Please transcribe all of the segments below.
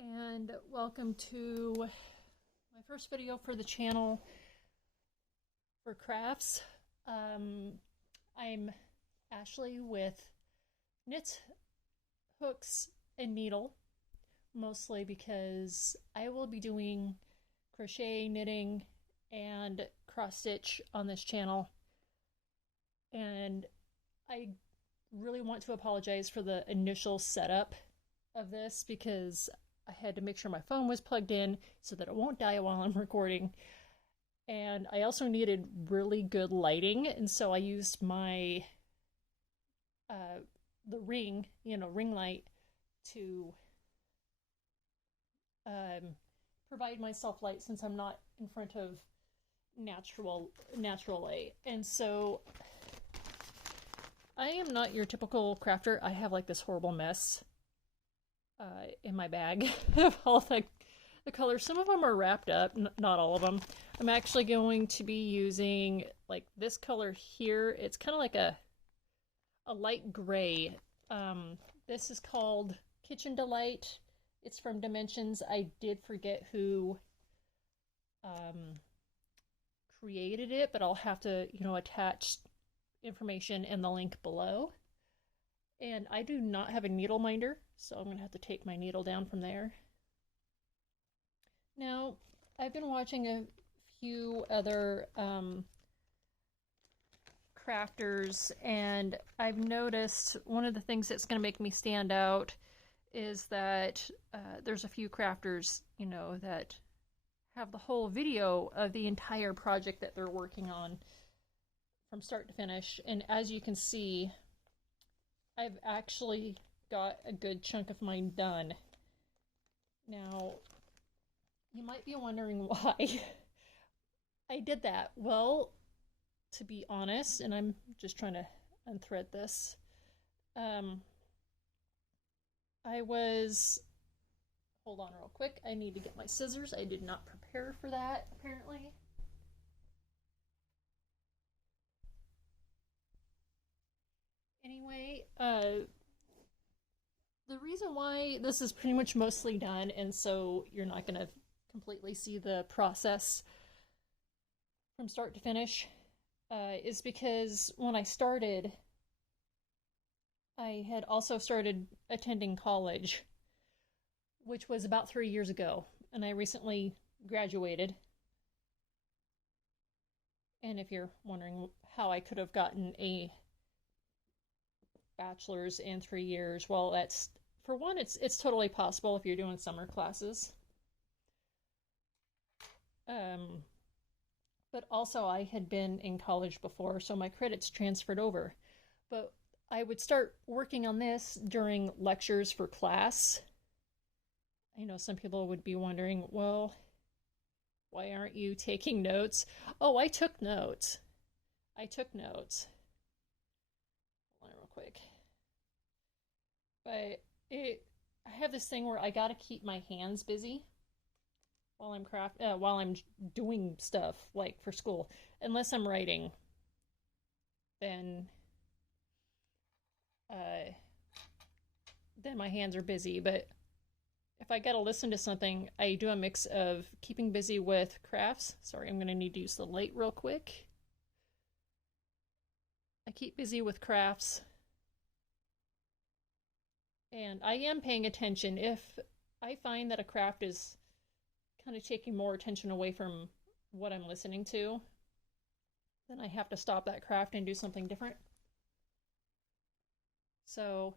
and welcome to my first video for the channel for crafts. I'm Ashley with Knits, Hooks, and Needle, mostly because I will be doing crochet, knitting, and cross stitch on this channel, and I really want to apologize for the initial setup of this because I had to make sure my phone was plugged in so that it won't die while I'm recording, and I also needed really good lighting, and so I used my the ring light to provide myself light since I'm not in front of natural light. And so I am not your typical crafter. I have like this horrible mess in my bag of all the colors. Some of them are wrapped up, not all of them. I'm actually going to be using like this color here. It's kind of like a light gray. This is called Kitchen Delight. It's from Dimensions. I did forget who created it, but I'll have to, attach information in the link below. And I do not have a needle minder, so I'm going to have to take my needle down from there. Now, I've been watching a few other crafters, and I've noticed one of the things that's going to make me stand out is that there's a few crafters, that have the whole video of the entire project that they're working on from start to finish. And as you can see, I've actually got a good chunk of mine done. Now, you might be wondering why I did that. Well, to be honest, and I'm just trying to unthread this, hold on real quick, I need to get my scissors. I did not prepare for that, apparently. Anyway, the reason why this is pretty much mostly done, and so you're not going to completely see the process from start to finish, is because when I started, I had also started attending college, which was about 3 years ago, and I recently graduated. And if you're wondering how I could have gotten a bachelor's in 3 years, well, that's, for one, it's totally possible if you're doing summer classes. But also I had been in college before, so my credits transferred over. But I would start working on this during lectures for class. I know some people would be wondering, well, why aren't you taking notes? Oh, I took notes. Hold on real quick. But I have this thing where I gotta keep my hands busy while I'm doing stuff like for school. Unless I'm writing, then my hands are busy. But if I gotta listen to something, I do a mix of keeping busy with crafts. Sorry, I'm gonna need to use the light real quick. I keep busy with crafts, and I am paying attention. If I find that a craft is kind of taking more attention away from what I'm listening to, then I have to stop that craft and do something different. So,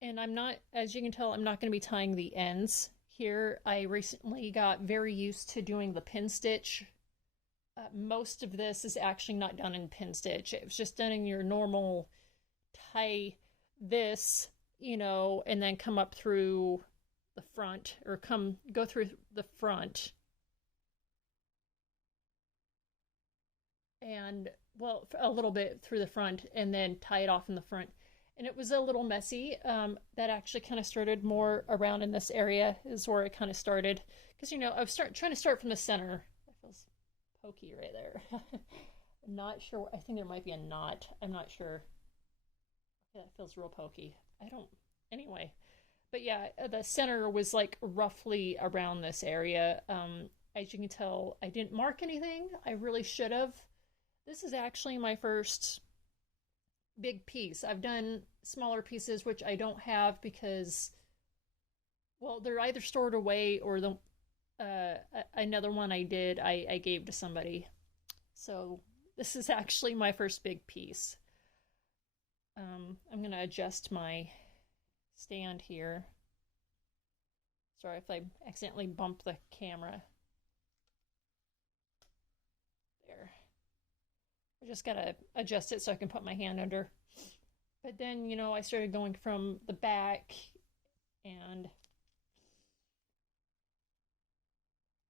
and I'm not, as you can tell, I'm not going to be tying the ends here. I recently got very used to doing the pin stitch. Most of this is actually not done in pin stitch. It was just done in your normal tie this, and then come up through the front, or go through the front, and, well, a little bit through the front, and then tie it off in the front. And it was a little messy. That actually kind of started more around in this area is where it kind of started, because I was trying to start from the center. That feels pokey right there. I'm not sure. I think there might be a knot. I'm not sure. Yeah, it feels real pokey. Anyway, but yeah, the center was like roughly around this area. As you can tell, I didn't mark anything. I really should have. This is actually my first big piece. I've done smaller pieces, which I don't have because, well, they're either stored away or the another one I did, I gave to somebody. So this is actually my first big piece. I'm going to adjust my stand here. Sorry if I accidentally bumped the camera. There. I just got to adjust it so I can put my hand under. But then, you know, I started going from the back, and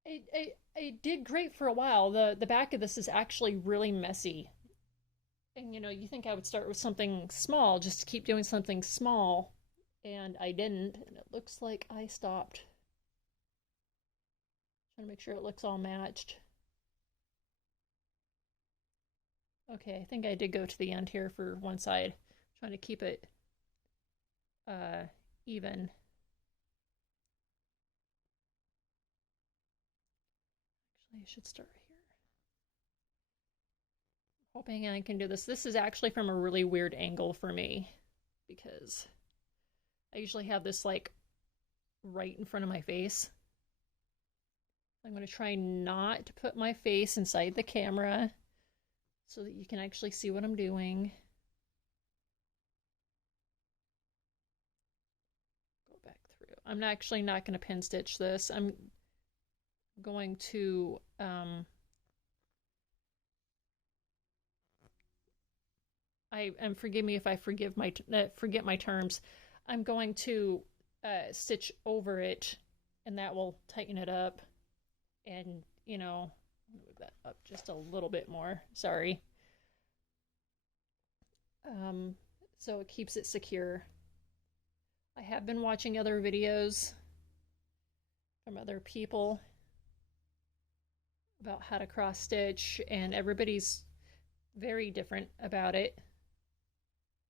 it did great for a while. The back of this is actually really messy. And, you know, you think I would start with something small, just to keep doing something small, and I didn't, and it looks like I stopped. Trying to make sure it looks all matched. Okay, I think I did go to the end here for one side. Trying to keep it even. Actually, I should start here. Hoping I can do this. This is actually from a really weird angle for me because I usually have this like right in front of my face. I'm going to try not to put my face inside the camera so that you can actually see what I'm doing. Go back through. I'm actually not going to pin stitch this. I'm going to and forgive me if I forget my terms. I'm going to stitch over it, and that will tighten it up. And, you know, move that up just a little bit more. Sorry. So it keeps it secure. I have been watching other videos from other people about how to cross stitch, and everybody's very different about it.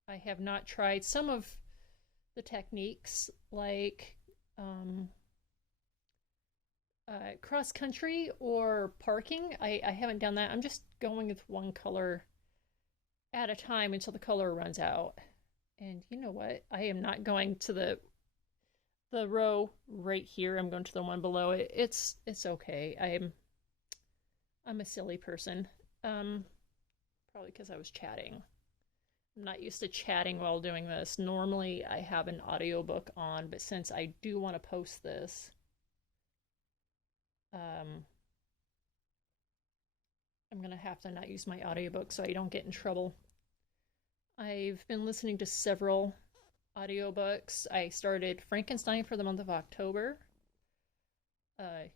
I have not tried some of the techniques, like cross country or parking. I haven't done that. I'm just going with one color at a time until the color runs out. And you know what? I am not going to the row right here. I'm going to the one below it. It's okay. I'm a silly person. Probably because I was chatting. I'm not used to chatting while doing this. Normally I have an audiobook on, but since I do want to post this, I'm gonna have to not use my audiobook so I don't get in trouble. I've been listening to several audiobooks. I started Frankenstein for the month of October.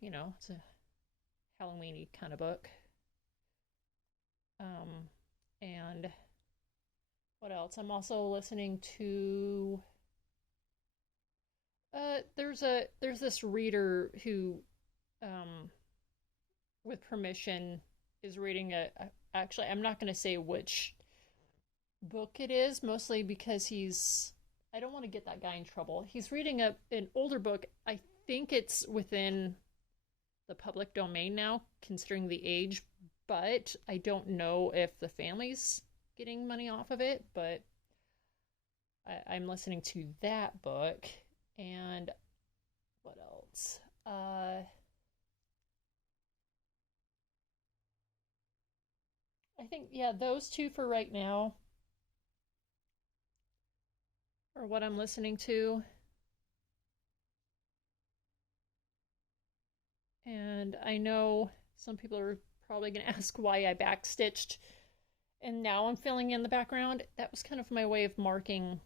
You know, it's a Halloween-y kind of book. And what else? I'm also listening to there's this reader who with permission is reading actually I'm not going to say which book it is, mostly because I don't want to get that guy in trouble. He's reading an older book. I think it's within the public domain now, considering the age, but I don't know if the family's getting money off of it. But I'm listening to that book. And what else? I think, yeah, those two for right now are what I'm listening to. And I know some people are probably going to ask why I backstitched and now I'm filling in the background. That was kind of my way of marking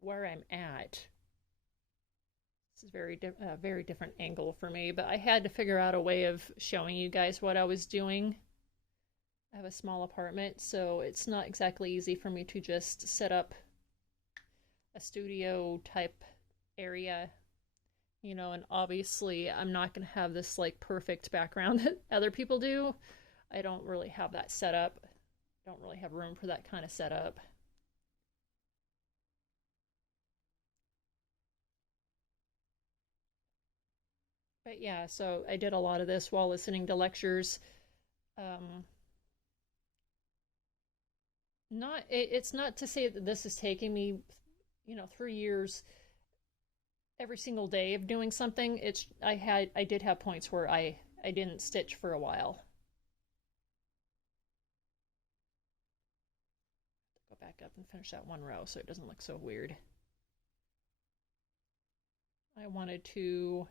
where I'm at. This is a very different angle for me, but I had to figure out a way of showing you guys what I was doing. I have a small apartment, so it's not exactly easy for me to just set up a studio type area, you know, and obviously I'm not going to have this like perfect background that other people do. I don't really have that set up. I don't really have room for that kind of setup. But yeah, so I did a lot of this while listening to lectures. Um, it's not to say that this is taking me, 3 years every single day of doing something. I did have points where I didn't stitch for a while. Go back up and finish that one row so it doesn't look so weird. I wanted to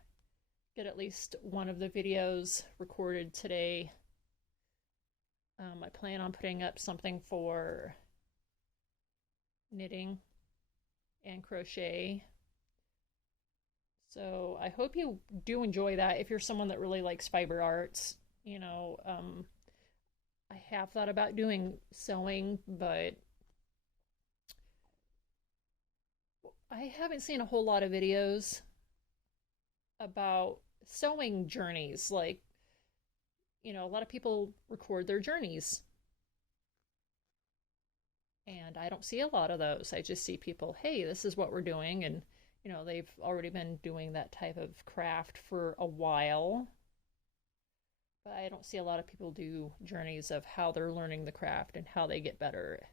get at least one of the videos recorded today. I plan on putting up something for knitting and crochet. So I hope you do enjoy that. If you're someone that really likes fiber arts, I have thought about doing sewing, but I haven't seen a whole lot of videos about sewing journeys. Like, a lot of people record their journeys. And I don't see a lot of those. I just see people, hey, this is what we're doing. And, they've already been doing that type of craft for a while. But I don't see a lot of people do journeys of how they're learning the craft and how they get better.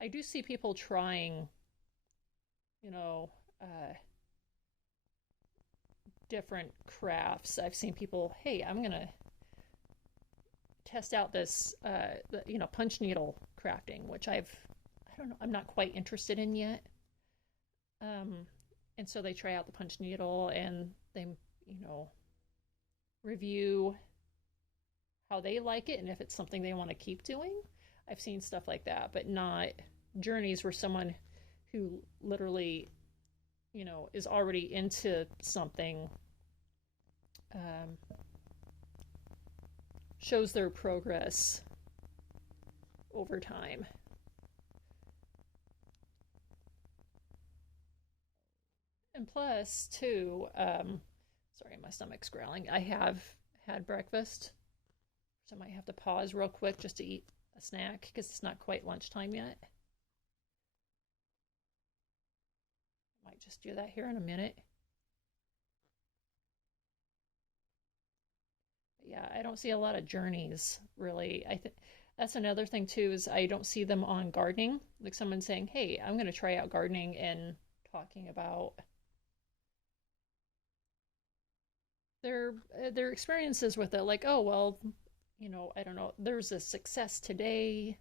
I do see people trying, you know, uh, different crafts. I've seen people, hey, I'm going to test out this, punch needle crafting, which I don't know, I'm not quite interested in yet. And so they try out the punch needle and they, review how they like it and if it's something they want to keep doing. I've seen stuff like that, but not journeys where someone who literally, is already into something shows their progress over time. And plus, too, sorry, my stomach's growling. I have had breakfast, so I might have to pause real quick just to eat a snack because it's not quite lunchtime yet. Might just do that here in a minute. But yeah, I don't see a lot of journeys really. I think that's another thing too is I don't see them on gardening. Like someone saying, "Hey, I'm going to try out gardening," and talking about their experiences with it. Like, oh well, I don't know. There's a success today,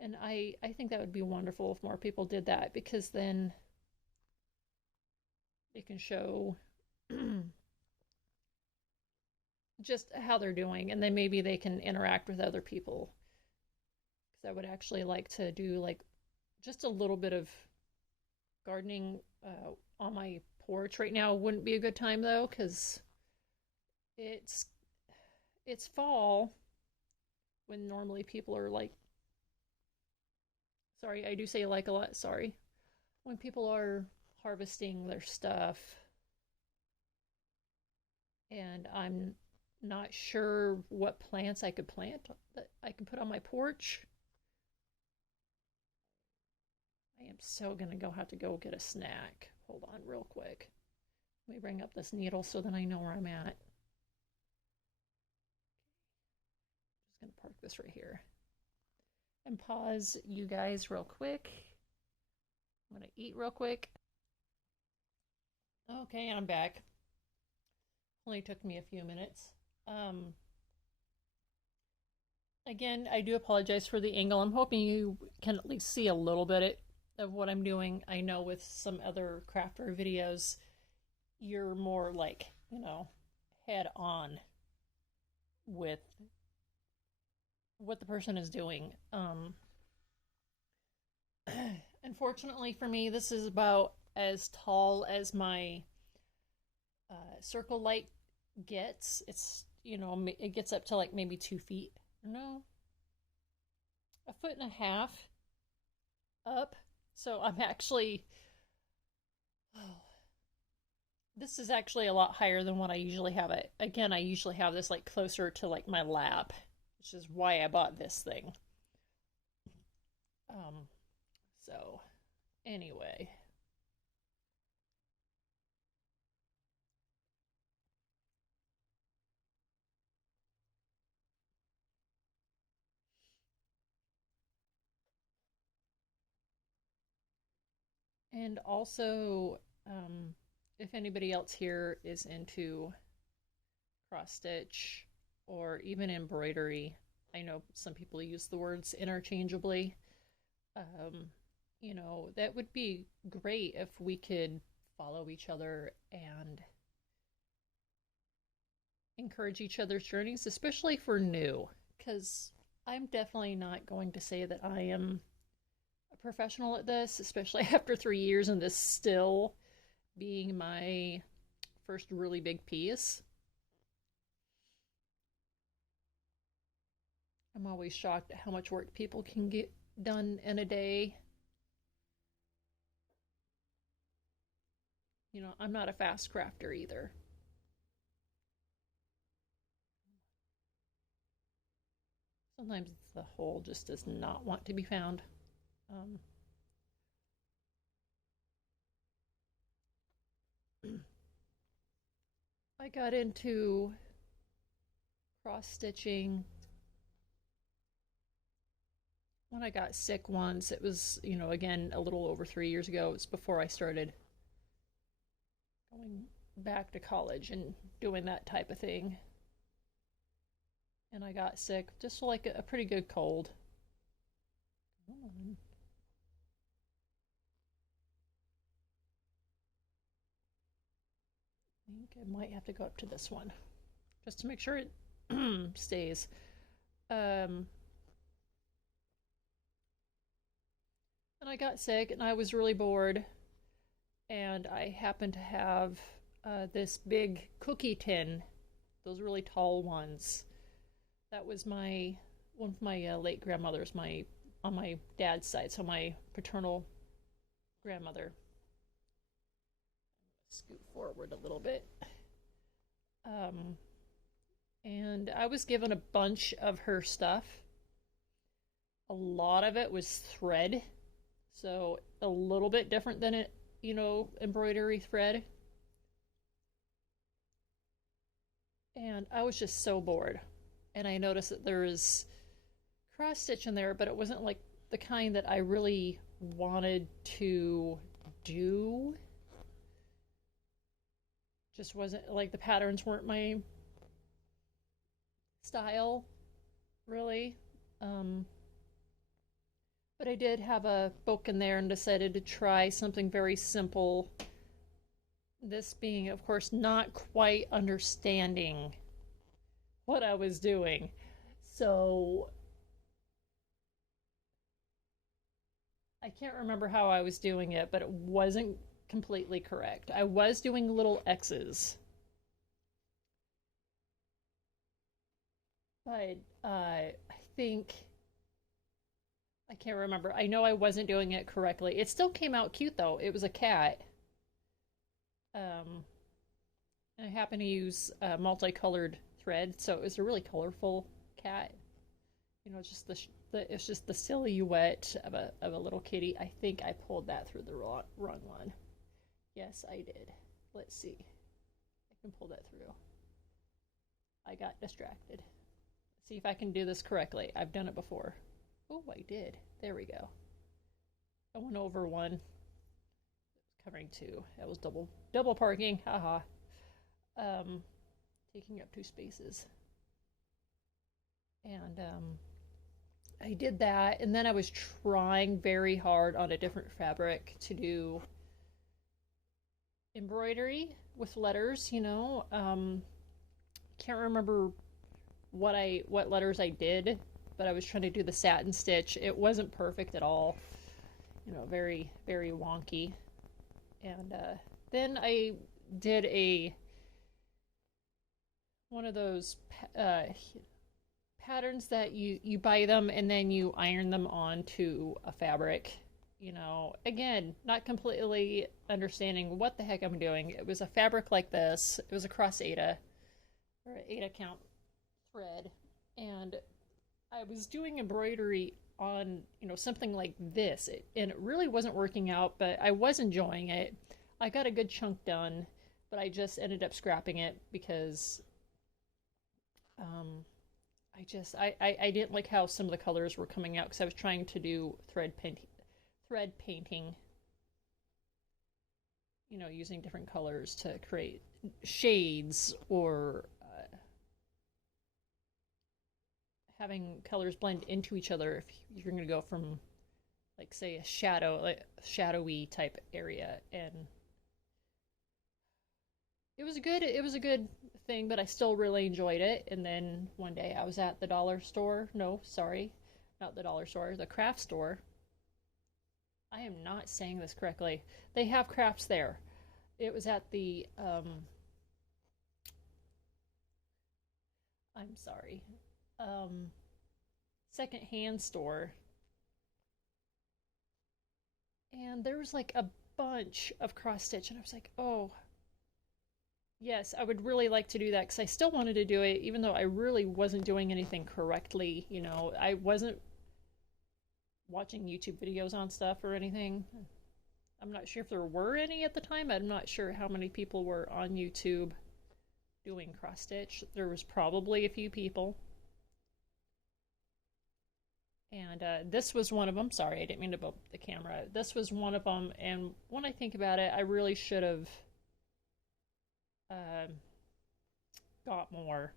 and I think that would be wonderful if more people did that because then they can show just how they're doing, and then maybe they can interact with other people. Because I would actually like to do like just a little bit of gardening on my porch right now. Wouldn't be a good time though, because it's it's fall when normally people are like, sorry, I do say like a lot, sorry, when people are harvesting their stuff, and I'm not sure what plants I could plant that I can put on my porch. I am so gonna have to go get a snack. Hold on real quick. Let me bring up this needle so that I know where I'm at. Just gonna park this right here and pause you guys real quick. I'm gonna eat real quick. Okay, I'm back. Only took me a few minutes. Again, I do apologize for the angle. I'm hoping you can at least see a little bit of what I'm doing. I know with some other crafter videos, you're more like, head on with what the person is doing. Unfortunately for me, this is about as tall as my circle light gets. It's, it gets up to like maybe 2 feet. No, 1.5 feet up. So I'm actually, this is actually a lot higher than what I usually have it. Again, I usually have this like closer to like my lap, which is why I bought this thing. Um, so anyway, And also, if anybody else here is into cross stitch or even embroidery, I know some people use the words interchangeably. Um, that would be great if we could follow each other and encourage each other's journeys, especially if we're new. Because I'm definitely not going to say that I am a professional at this, especially after 3 years and this still being my first really big piece. I'm always shocked at how much work people can get done in a day. I'm not a fast crafter either. Sometimes the hole just does not want to be found. Um, I got into cross stitching when I got sick once. It was, again, a little over 3 years ago. It was before I started going back to college and doing that type of thing. And I got sick, just like a pretty good cold. I think I might have to go up to this one just to make sure it stays. And I got sick and I was really bored. And I happened to have this big cookie tin, those really tall ones. That was one of my late grandmothers, on my dad's side, so my paternal grandmother. Scoot forward a little bit. Um, and I was given a bunch of her stuff. A lot of it was thread, so a little bit different than it, embroidery thread. And I was just so bored. And I noticed that there was cross stitch in there, but it wasn't like the kind that I really wanted to do. Just wasn't like the patterns weren't my style, really. But I did have a book in there and decided to try something very simple. This being, of course, not quite understanding what I was doing. So I can't remember how I was doing it, but it wasn't completely correct. I was doing little X's. But I think I can't remember. I know I wasn't doing it correctly. It still came out cute though. It was a cat. I happen to use multicolored thread, so it was a really colorful cat. Just it's just the silhouette of a little kitty. I think I pulled that through the wrong one. Yes, I did. Let's see. I can pull that through. I got distracted. Let's see if I can do this correctly. I've done it before. Oh, I did. There we go. I went over one. Covering two. That was double parking. Haha. Taking up 2 spaces. And I did that, and then I was trying very hard on a different fabric to do embroidery with letters. Can't remember what letters I did, but I was trying to do the satin stitch. It wasn't perfect at all. Very, very wonky. And then I did one of those patterns that you buy them and then you iron them onto a fabric. Again, not completely understanding what the heck I'm doing. It was a fabric like this. It was a cross Ada, or an 8 count thread, and I was doing embroidery on something like this, and it really wasn't working out, but I was enjoying it. I got a good chunk done, but I just ended up scrapping it because I didn't like how some of the colors were coming out, because I was trying to do thread painting. you know, using different colors to create shades or having colors blend into each other if you're going to go from, like, say, a shadow, like shadowy type area. And it was a good thing, but I still really enjoyed it. And then one day I was at the dollar store. No, sorry, not the dollar store, the craft store. I am not saying this correctly. They have crafts there. It was at the I'm sorry, um second-hand store, and there was like a bunch of cross stitch, and I was like, oh yes, I would really like to do that, because I still wanted to do it even though I really wasn't doing anything correctly. You know, I wasn't watching YouTube videos on stuff or anything. I'm not sure if there were any at the time. I'm not sure how many people were on YouTube doing cross stitch. There was probably a few people. And this was one of them. Sorry, I didn't mean to bump the camera. This was one of them, and when I think about it, I really should have got more.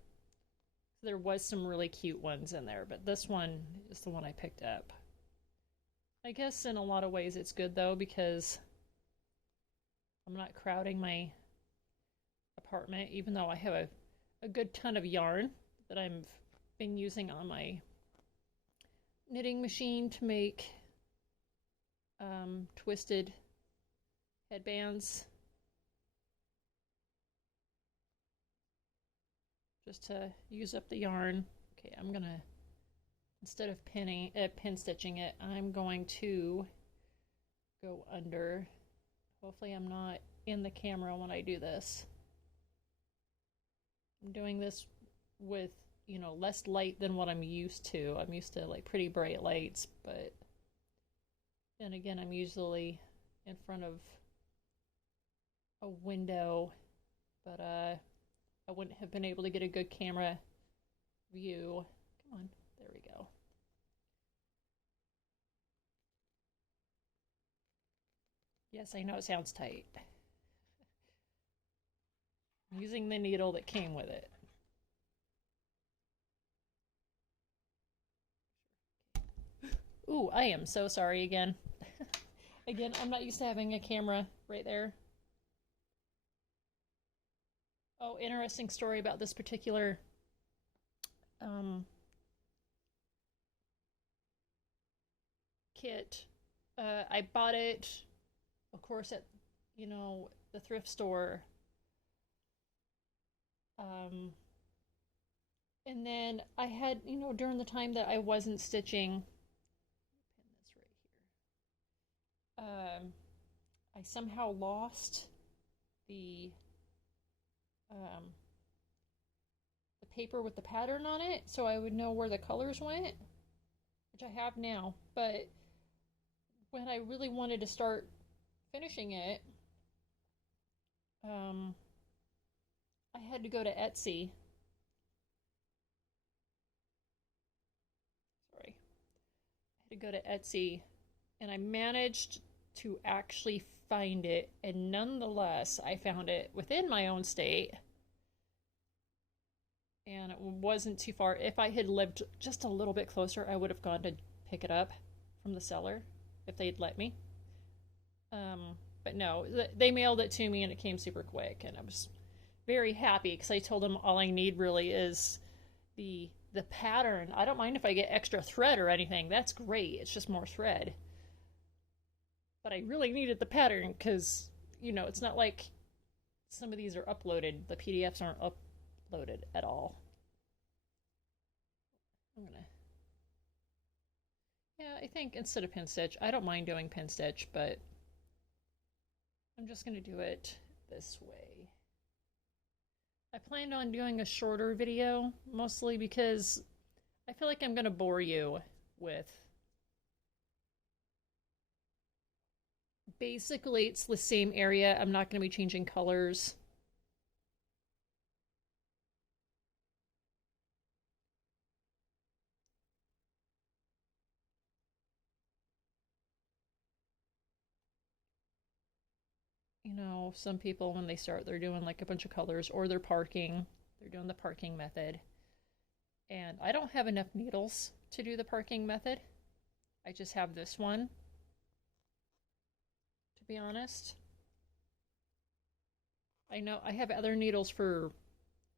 There was some really cute ones in there, but this one is the one I picked up. I guess in a lot of ways it's good, though, because I'm not crowding my apartment, even though I have a good ton of yarn that I've been using on my knitting machine to make twisted headbands, just to use up the yarn. Okay, I'm gonna, instead of pin stitching it, I'm going to go under. Hopefully I'm not in the camera when I do this. I'm doing this with, you know, less light than what I'm used to. I'm used to like pretty bright lights, but then again, I'm usually in front of a window, but I wouldn't have been able to get a good camera view. Come on, there we go. Yes, I know it sounds tight. I'm using the needle that came with it. Ooh, I am so sorry again. Again, I'm not used to having a camera right there. Oh, interesting story about this particular kit. I bought it, of course, at, you know, the thrift store. And then I had, you know, during the time that I wasn't stitching, pin this right here. I somehow lost the the paper with the pattern on it, so I would know where the colors went, which I have now. But when I really wanted to start finishing it, I had to go to Etsy. Sorry. I had to go to Etsy, and I managed to actually find it, and nonetheless, I found it within my own state, and it wasn't too far. If I had lived just a little bit closer, I would have gone to pick it up from the seller if they'd let me. But no, they mailed it to me, and it came super quick, and I was very happy because I told them all I need really is the pattern. I don't mind if I get extra thread or anything. That's great. It's just more thread. But I really needed the pattern because, you know, it's not like some of these are uploaded. The PDFs aren't uploaded at all. I'm gonna... Yeah, I think instead of pin stitch, I don't mind doing pin stitch, but I'm just gonna do it this way. I planned on doing a shorter video, mostly because I feel like I'm gonna bore you with... Basically, it's the same area. I'm not going to be changing colors. you know, some people when they start, they're doing like a bunch of colors, or they're parking. They're doing the parking method. And I don't have enough needles to do the parking method. I just have this one, to be honest. I know I have other needles for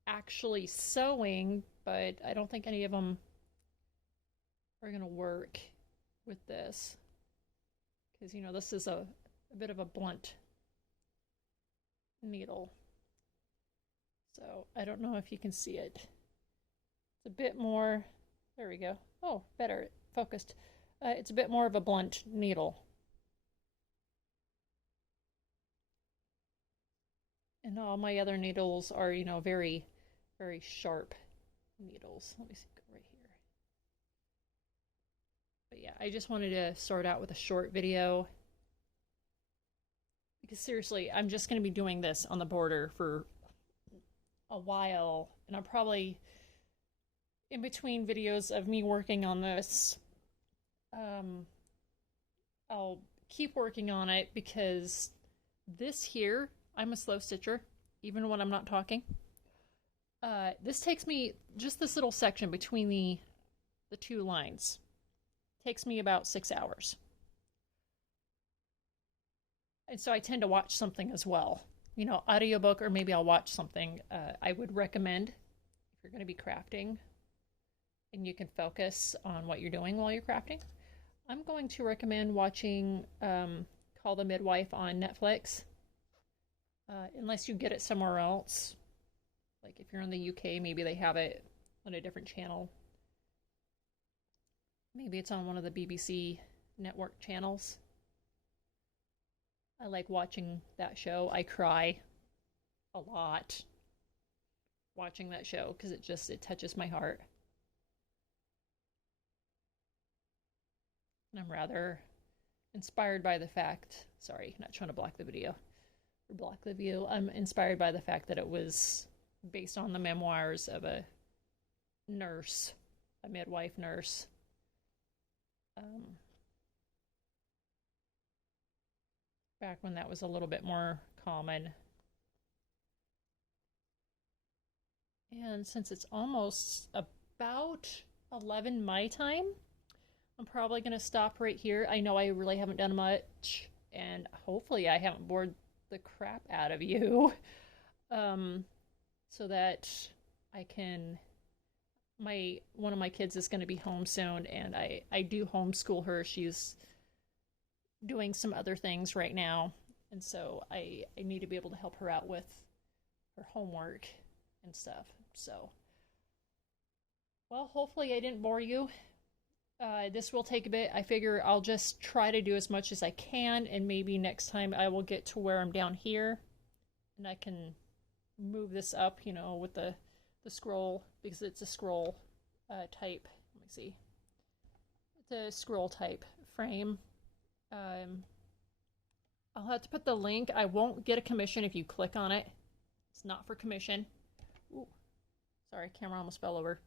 actually sewing, but I don't think any of them are going to work with this. Because, you know, this is a bit of a blunt needle. So I don't know if you can see it. It's a bit more, there we go. Oh, better, focused. It's a bit more of a blunt needle. And all my other needles are, you know, very, very sharp needles. Let me see, go right here. But yeah, I just wanted to start out with a short video. Because seriously, I'm just going to be doing this on the border for a while. And I'm probably, in between videos of me working on this, I'll keep working on it because this here, I'm a slow stitcher, even when I'm not talking. This takes me, just this little section between the two lines, takes me about 6 hours. And so I tend to watch something as well. You know, audiobook, or maybe I'll watch something. I would recommend, if you're going to be crafting and you can focus on what you're doing while you're crafting, I'm going to recommend watching Call the Midwife on Netflix. Unless you get it somewhere else. Like if you're in the UK, maybe they have it on a different channel. Maybe it's on one of the BBC network channels. I like watching that show. I cry a lot watching that show because it touches my heart. And I'm rather inspired by the fact, sorry, not trying to block the video or block the view. I'm inspired by the fact that it was based on the memoirs of a nurse, a midwife nurse. Back when that was a little bit more common. And since it's almost about 11 my time, I'm probably going to stop right here. I know I really haven't done much, and hopefully I haven't bored the crap out of you. So that I can, one of my kids is going to be home soon, and I do homeschool her. She's doing some other things right now, and so I need to be able to help her out with her homework and stuff. So, well, hopefully I didn't bore you. This will take a bit. I figure I'll just try to do as much as I can, and maybe next time I will get to where I'm down here and I can move this up, you know, with the scroll, because it's a scroll type. Let me see. It's a scroll type frame. I'll have to put the link. I won't get a commission if you click on it. It's not for commission. Ooh, sorry, camera almost fell over.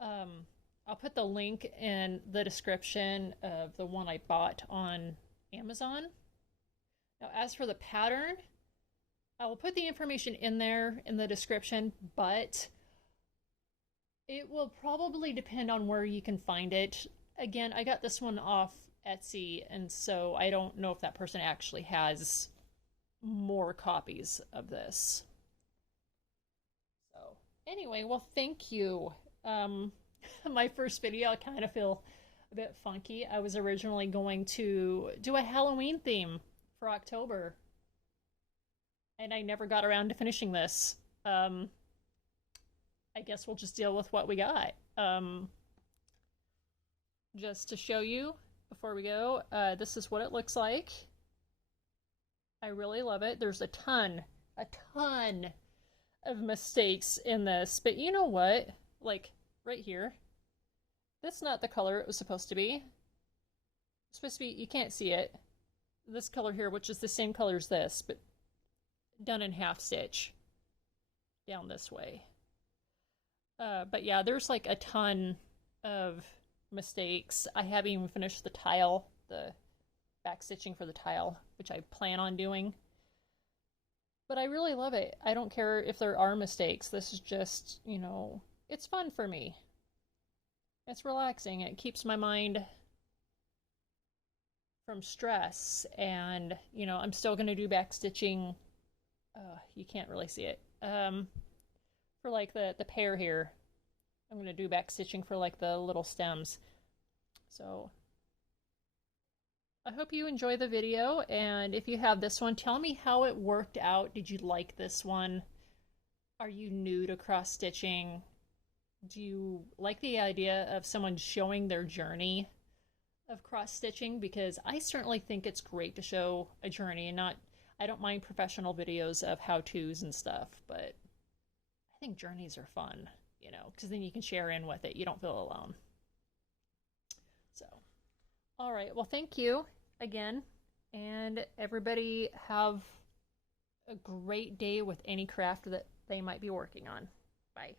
I'll put the link in the description of the one I bought on Amazon. Now, as for the pattern, I will put the information in there in the description, but it will probably depend on where you can find it. Again, I got this one off Etsy, and so I don't know if that person actually has more copies of this. So, anyway, well, thank you. My first video, I kind of feel a bit funky. I was originally going to do a Halloween theme for October, and I never got around to finishing this. I guess we'll just deal with what we got. Just to show you before we go, this is what it looks like. I really love it. There's a ton of mistakes in this, but you know what? Like right here, that's not the color it was supposed to be. It's supposed to be, you can't see it, this color here, which is the same color as this, but done in half stitch down this way. But yeah, there's like a ton of mistakes. I haven't even finished the tile, the back stitching for the tile, which I plan on doing. But I really love it. I don't care if there are mistakes. This is just, it's fun for me. It's relaxing. It keeps my mind from stress. And, I'm still going to do back stitching. You can't really see it. For like the pear here, I'm going to do back stitching for like the little stems. So I hope you enjoy the video, and if you have this one, tell me how it worked out. Did you like this one? Are you new to cross stitching? Do you like the idea of someone showing their journey of cross stitching? Because I certainly think it's great to show a journey, and I don't mind professional videos of how-tos and stuff, but I think journeys are fun, because then you can share in with it. You don't feel alone. So, all right. Well, thank you again, and everybody have a great day with any craft that they might be working on. Bye.